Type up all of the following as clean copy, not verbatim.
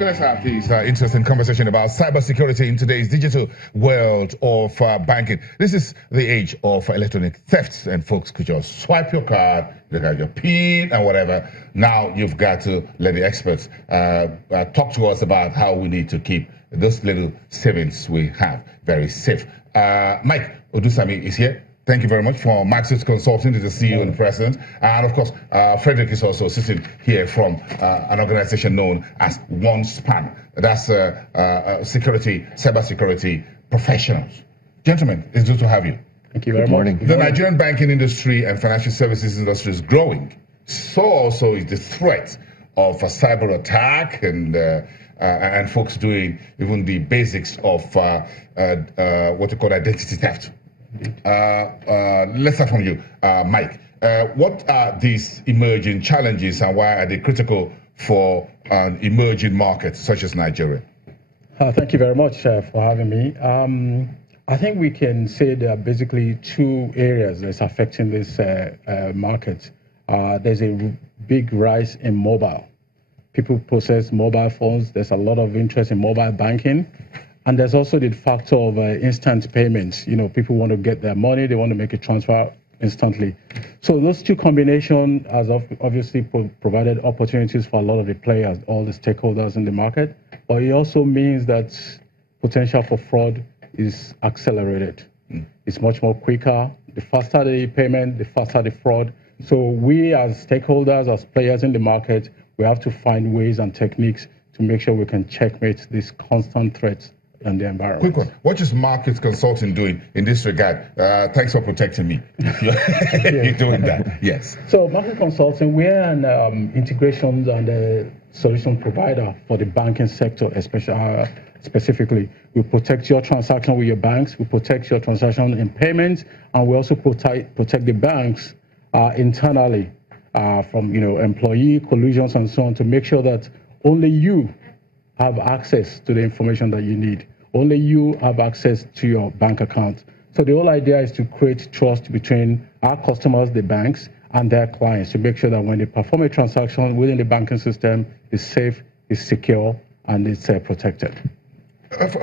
Let's have this interesting conversation about cybersecurity in today's digital world of banking. This is the age of electronic thefts, and folks could just swipe your card, look at your PIN and whatever. Now you've got to let the experts talk to us about how we need to keep those little savings we have very safe. Mike Odusami is here. Thank you very much for Maxis Consulting, the CEO and the president. And of course, Frederick is also sitting here from an organization known as OneSpan. That's cybersecurity professionals. Gentlemen, it's good to have you. Thank you very much. The Nigerian banking industry and financial services industry is growing. So also is the threat of a cyber attack and folks doing even the basics of what you call identity theft. Let's start from you, Mike. What are these emerging challenges and why are they critical for an emerging market such as Nigeria? Thank you very much for having me. I think we can say there are basically two areas that's affecting this market. There's a big rise in mobile. People possess mobile phones. There's a lot of interest in mobile banking. And there's also the factor of instant payments. You know, people want to get their money, they want to make a transfer instantly. So those two combinations has obviously provided opportunities for a lot of the players, all the stakeholders in the market. But it also means that potential for fraud is accelerated. It's much more quicker. The faster the payment, the faster the fraud. So we as stakeholders, as players in the market, we have to find ways and techniques to make sure we can checkmate these constant threats and the environment. Quick one. What is Market Consulting doing in this regard? Thanks for protecting me. You're doing that. Yes. So Market Consulting, we're an integrations and solution provider for the banking sector, especially specifically. We protect your transaction with your banks. We protect your transaction in payments, and we also protect the banks internally from employee collusions and so on to make sure that only you have access to the information that you need. Only you have access to your bank account. So the whole idea is to create trust between our customers, the banks, and their clients to make sure that when they perform a transaction within the banking system, it's safe, it's secure, and it's protected.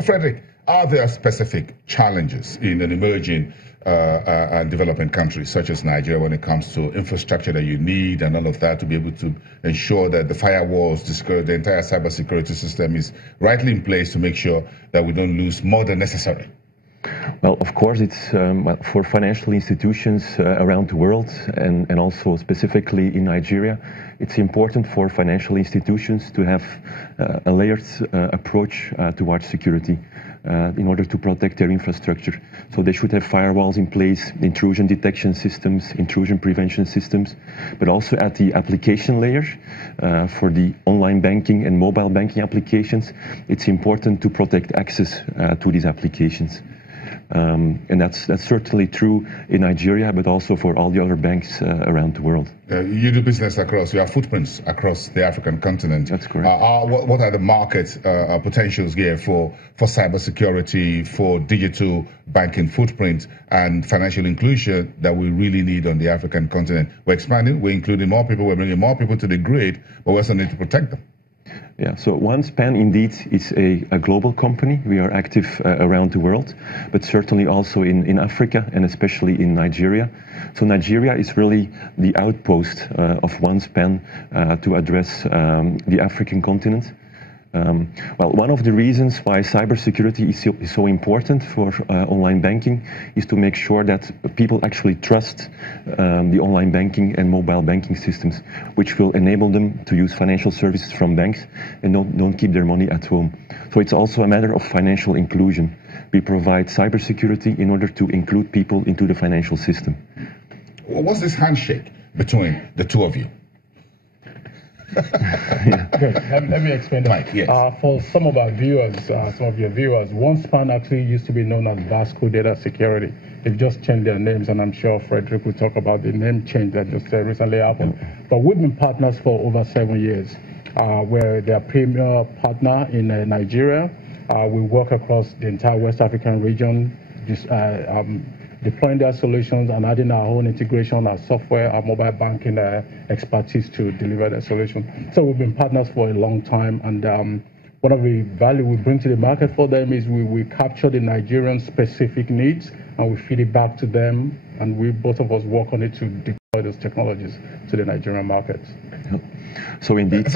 Frederick, are there specific challenges in an emerging and developing countries such as Nigeria when it comes to infrastructure that you need and all of that to be able to ensure that the firewalls, the entire cybersecurity system is rightly in place to make sure that we don't lose more than necessary? Well, of course, it's for financial institutions around the world and also specifically in Nigeria, it's important for financial institutions to have a layered approach towards security in order to protect their infrastructure. So they should have firewalls in place, intrusion detection systems, intrusion prevention systems, but also at the application layer for the online banking and mobile banking applications, it's important to protect access to these applications. And that's certainly true in Nigeria, but also for all the other banks around the world. You do business across, you have footprints across the African continent. That's correct. What are the market potentials here for cybersecurity, for digital banking footprint and financial inclusion that we really need on the African continent? We're expanding, we're including more people, we're bringing more people to the grid, but we also need to protect them. Yeah, so OneSpan indeed is a global company. We are active around the world, but certainly also in Africa and especially in Nigeria. So Nigeria is really the outpost of OneSpan to address the African continent. Well, one of the reasons why cybersecurity is so important for online banking is to make sure that people actually trust the online banking and mobile banking systems, which will enable them to use financial services from banks and don't keep their money at home. So it's also a matter of financial inclusion. We provide cybersecurity in order to include people into the financial system. What's this handshake between the two of you? Good. Let me explain that. Yes. For some of our viewers, OneSpan actually used to be known as Vasco Data Security. They've just changed their names, and I'm sure Frederick will talk about the name change that just recently happened. But we've been partners for over 7 years. We're their premier partner in Nigeria. We work across the entire West African region, deploying their solutions and adding our own integration, our software, our mobile banking expertise to deliver the solution. So we've been partners for a long time, and one of the value we bring to the market for them is we capture the Nigerian specific needs and we feed it back to them, and we both of us work on it to deploy those technologies to the Nigerian markets. So indeed,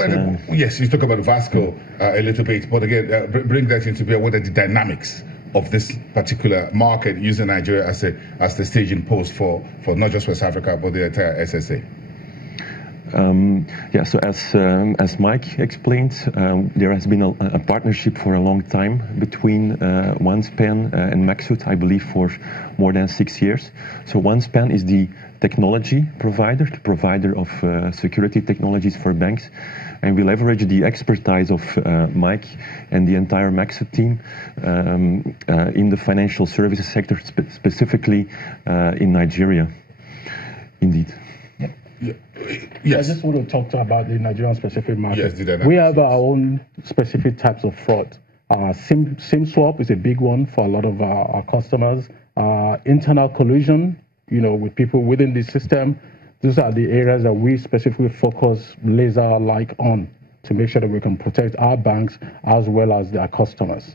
yes, you talk about Vasco a little bit, but again, bring that into bear. What are the dynamics of this particular market using Nigeria as the staging post for not just West Africa but the entire SSA? Yeah, so as Mike explained, there has been a partnership for a long time between OneSpan and Maxut, I believe for more than 6 years. So OneSpan is the technology provider, the provider of security technologies for banks, and we leverage the expertise of Mike and the entire Maxut team in the financial services sector, specifically in Nigeria. Indeed. Yes. I just want to talk about the Nigerian specific market. Yes, we have our own specific types of fraud. SIM swap is a big one for a lot of our customers. Internal collusion, with people within the system. Those are the areas that we specifically focus laser-like on to make sure that we can protect our banks as well as their customers.